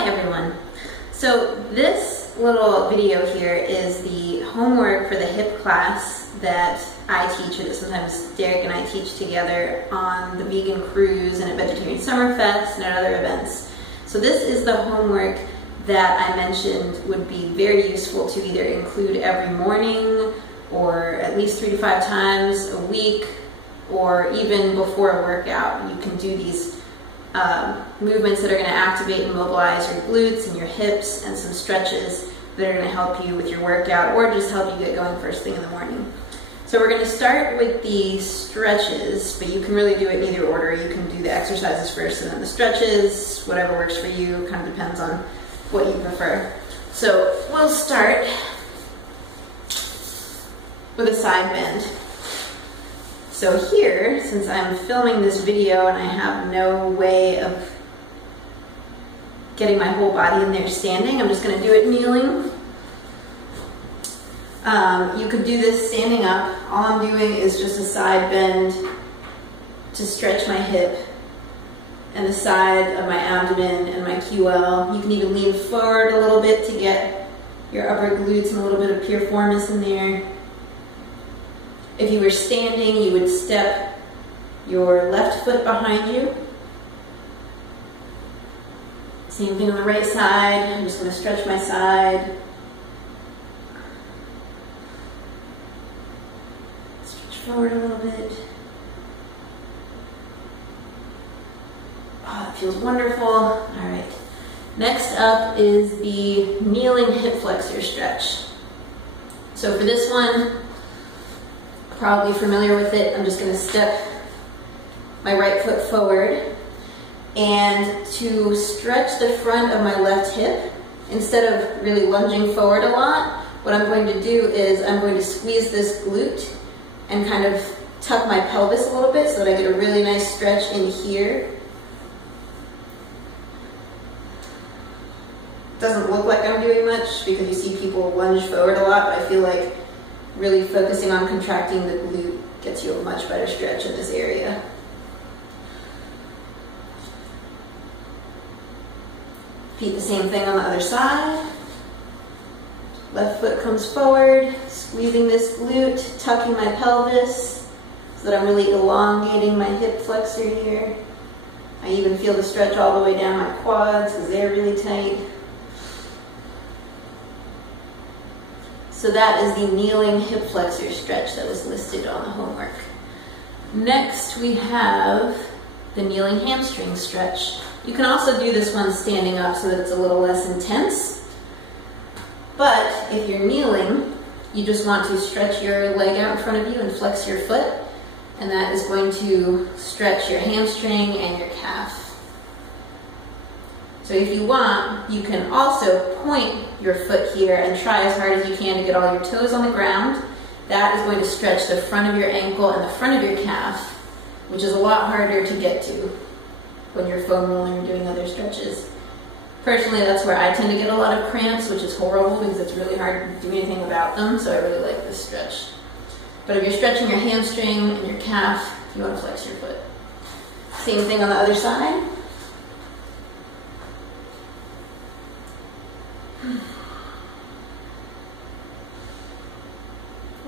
Hi everyone. So this little video here is the homework for the hip class that I teach, or that sometimes Derek and I teach together on the vegan cruise and at Vegetarian Summerfest and at other events. So this is the homework that I mentioned would be very useful to either include every morning or at least 3 to 5 times a week, or even before a workout. You can do these movements that are going to activate and mobilize your glutes and your hips, and some stretches that are going to help you with your workout or just help you get going first thing in the morning. So we're going to start with the stretches, but you can really do it in either order. You can do the exercises first and then the stretches, whatever works for you, kind of depends on what you prefer. So we'll start with a side bend. So here, since I'm filming this video and I have no way of getting my whole body in there standing, I'm just going to do it kneeling. You could do this standing up. All I'm doing is just a side bend to stretch my hip and the side of my abdomen and my QL. You can even lean forward a little bit to get your upper glutes and a little bit of piriformis in there. If you were standing, you would step your left foot behind you. Same thing on the right side. I'm just going to stretch my side. Stretch forward a little bit. Oh, it feels wonderful. All right. Next up is the kneeling hip flexor stretch. So for this one, probably familiar with it, I'm just going to step my right foot forward, and to stretch the front of my left hip, instead of really lunging forward a lot, what I'm going to do is I'm going to squeeze this glute and kind of tuck my pelvis a little bit so that I get a really nice stretch in here. Doesn't look like I'm doing much because you see people lunge forward a lot, but I feel like really focusing on contracting the glute gets you a much better stretch in this area. Repeat the same thing on the other side. Left foot comes forward, squeezing this glute, tucking my pelvis so that I'm really elongating my hip flexor here. I even feel the stretch all the way down my quads because they're really tight. So that is the kneeling hip flexor stretch that was listed on the homework. Next we have the kneeling hamstring stretch. You can also do this one standing up so that it's a little less intense. But if you're kneeling, you just want to stretch your leg out in front of you and flex your foot, and that is going to stretch your hamstring and your calf. So if you want, you can also point your foot here and try as hard as you can to get all your toes on the ground. That is going to stretch the front of your ankle and the front of your calf, which is a lot harder to get to when you're foam rolling or doing other stretches. Personally, that's where I tend to get a lot of cramps, which is horrible because it's really hard to do anything about them, so I really like this stretch. But if you're stretching your hamstring and your calf, you want to flex your foot. Same thing on the other side.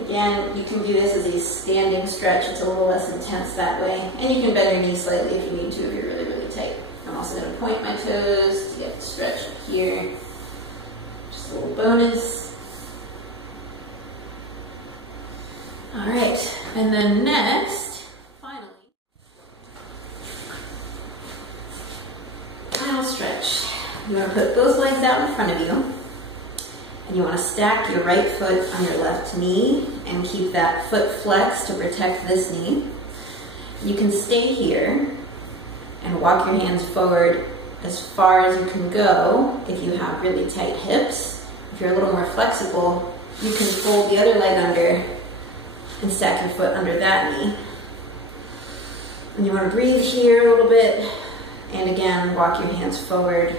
Again, you can do this as a standing stretch. It's a little less intense that way. And you can bend your knees slightly if you need to, if you're really, really tight. I'm also going to point my toes to get the stretch here. Just a little bonus. All right, and then next, finally, final stretch. You want to put both legs out in front of you. And you want to stack your right foot on your left knee and keep that foot flexed to protect this knee. You can stay here and walk your hands forward as far as you can go if you have really tight hips. If you're a little more flexible, you can fold the other leg under and stack your foot under that knee. And you want to breathe here a little bit, and again, walk your hands forward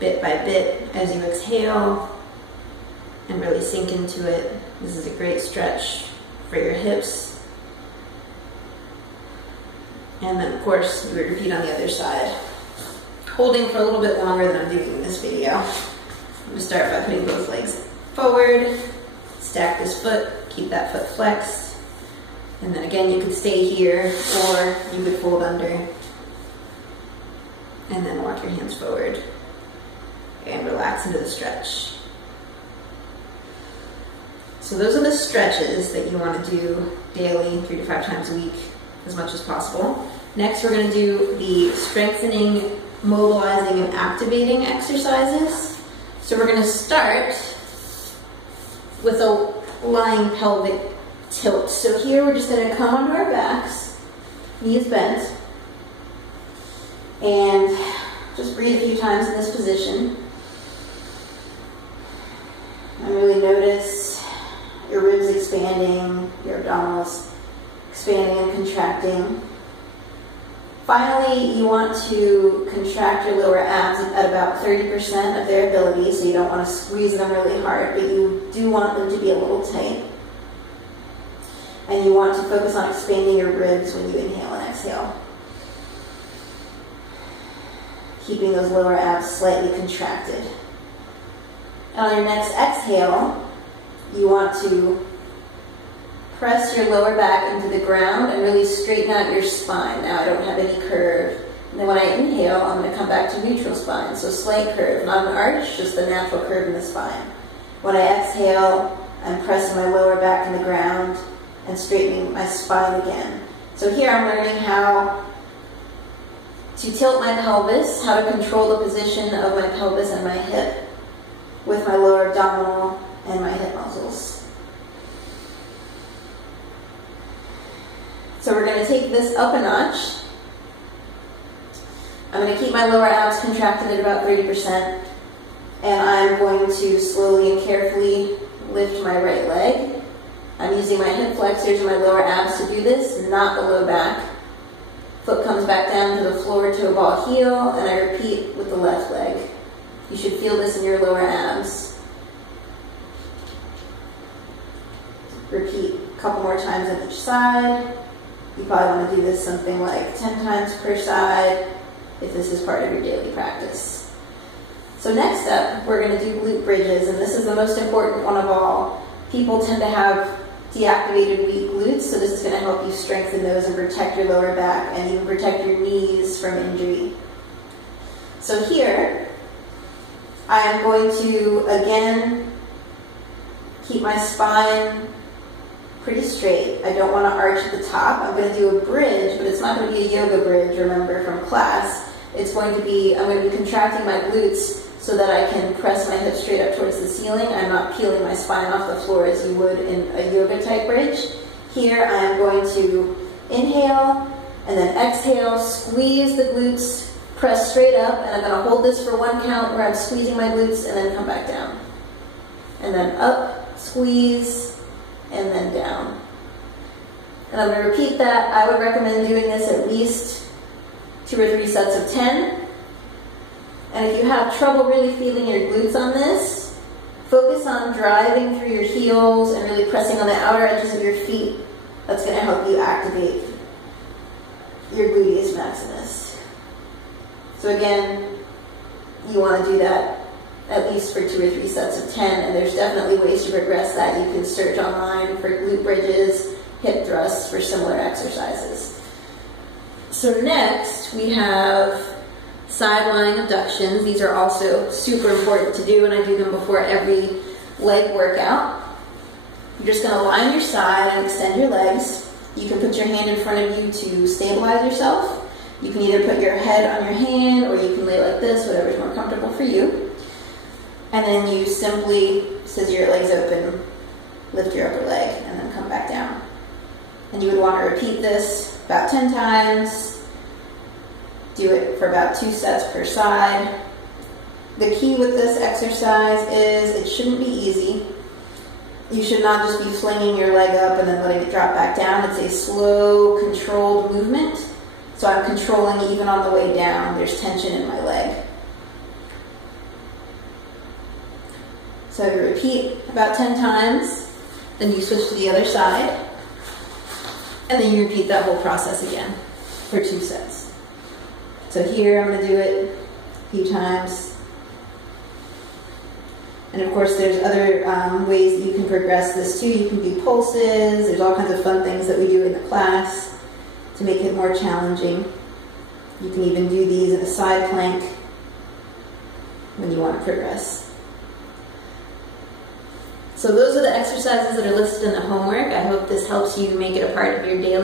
bit by bit as you exhale. And really sink into it. This is a great stretch for your hips. And then of course, you would repeat on the other side. holding for a little bit longer than I'm doing in this video. I'm going to start by putting both legs forward, stack this foot, keep that foot flexed, and then again you could stay here or you could fold under and then walk your hands forward and relax into the stretch. So those are the stretches that you want to do daily, 3 to 5 times a week, as much as possible. Next, we're going to do the strengthening, mobilizing, and activating exercises. So we're going to start with a lying pelvic tilt. So here we're just going to come onto our backs, knees bent, and just breathe a few times in this position. And really notice your ribs expanding, your abdominals expanding and contracting. Finally, you want to contract your lower abs at about 30% of their ability, so you don't want to squeeze them really hard, but you do want them to be a little tight. And you want to focus on expanding your ribs when you inhale and exhale. Keeping those lower abs slightly contracted. And on your next exhale, you want to press your lower back into the ground and really straighten out your spine. Now I don't have any curve. And then when I inhale, I'm going to come back to neutral spine. So slight curve, not an arch, just the natural curve in the spine. When I exhale, I'm pressing my lower back in the ground and straightening my spine again. So here I'm learning how to tilt my pelvis, how to control the position of my pelvis and my hip with my lower abdominal and my hip muscles. So we're going to take this up a notch. I'm going to keep my lower abs contracted at about 30%, and I'm going to slowly and carefully lift my right leg. I'm using my hip flexors and my lower abs to do this, not the low back. Foot comes back down to the floor to a ball heel, and I repeat with the left leg. You should feel this in your lower abs. Repeat a couple more times on each side. You probably want to do this something like 10 times per side if this is part of your daily practice. So next up, we're going to do glute bridges, and this is the most important one of all. People tend to have deactivated weak glutes, so this is going to help you strengthen those and protect your lower back and even protect your knees from injury. So here, I am going to, again, keep my spine pretty straight. I don't want to arch at the top. I'm going to do a bridge, but it's not going to be a yoga bridge, remember, from class. It's going to be, I'm going to be contracting my glutes so that I can press my hips straight up towards the ceiling. I'm not peeling my spine off the floor as you would in a yoga type bridge. Here I am going to inhale and then exhale, squeeze the glutes, press straight up, and I'm going to hold this for 1 count where I'm squeezing my glutes and then come back down. And then up, squeeze, and then down. And I'm going to repeat that. I would recommend doing this at least 2 or 3 sets of 10. And if you have trouble really feeling your glutes on this, focus on driving through your heels and really pressing on the outer edges of your feet. That's going to help you activate your gluteus maximus. So again, you want to do that at least for 2 or 3 sets of 10, and there's definitely ways to progress that. You can search online for glute bridges, hip thrusts for similar exercises. So next we have side lying abductions. These are also super important to do, and I do them before every leg workout. You're just going to lie on your side and extend your legs. You can put your hand in front of you to stabilize yourself. You can either put your head on your hand or you can lay like this, whatever's more comfortable for you. And then you simply scissor your legs open, lift your upper leg, and then come back down. And you would want to repeat this about 10 times. Do it for about 2 sets per side. The key with this exercise is it shouldn't be easy. You should not just be flinging your leg up and then letting it drop back down. It's a slow, controlled movement. So I'm controlling even on the way down. There's tension in my leg. So you repeat about 10 times, then you switch to the other side, and then you repeat that whole process again for 2 sets. So here I'm going to do it few times. And of course there's other ways that you can progress this too. You can do pulses, there's all kinds of fun things that we do in the class to make it more challenging. You can even do these in a side plank when you want to progress. So those are the exercises that are listed in the homework. I hope this helps you make it a part of your daily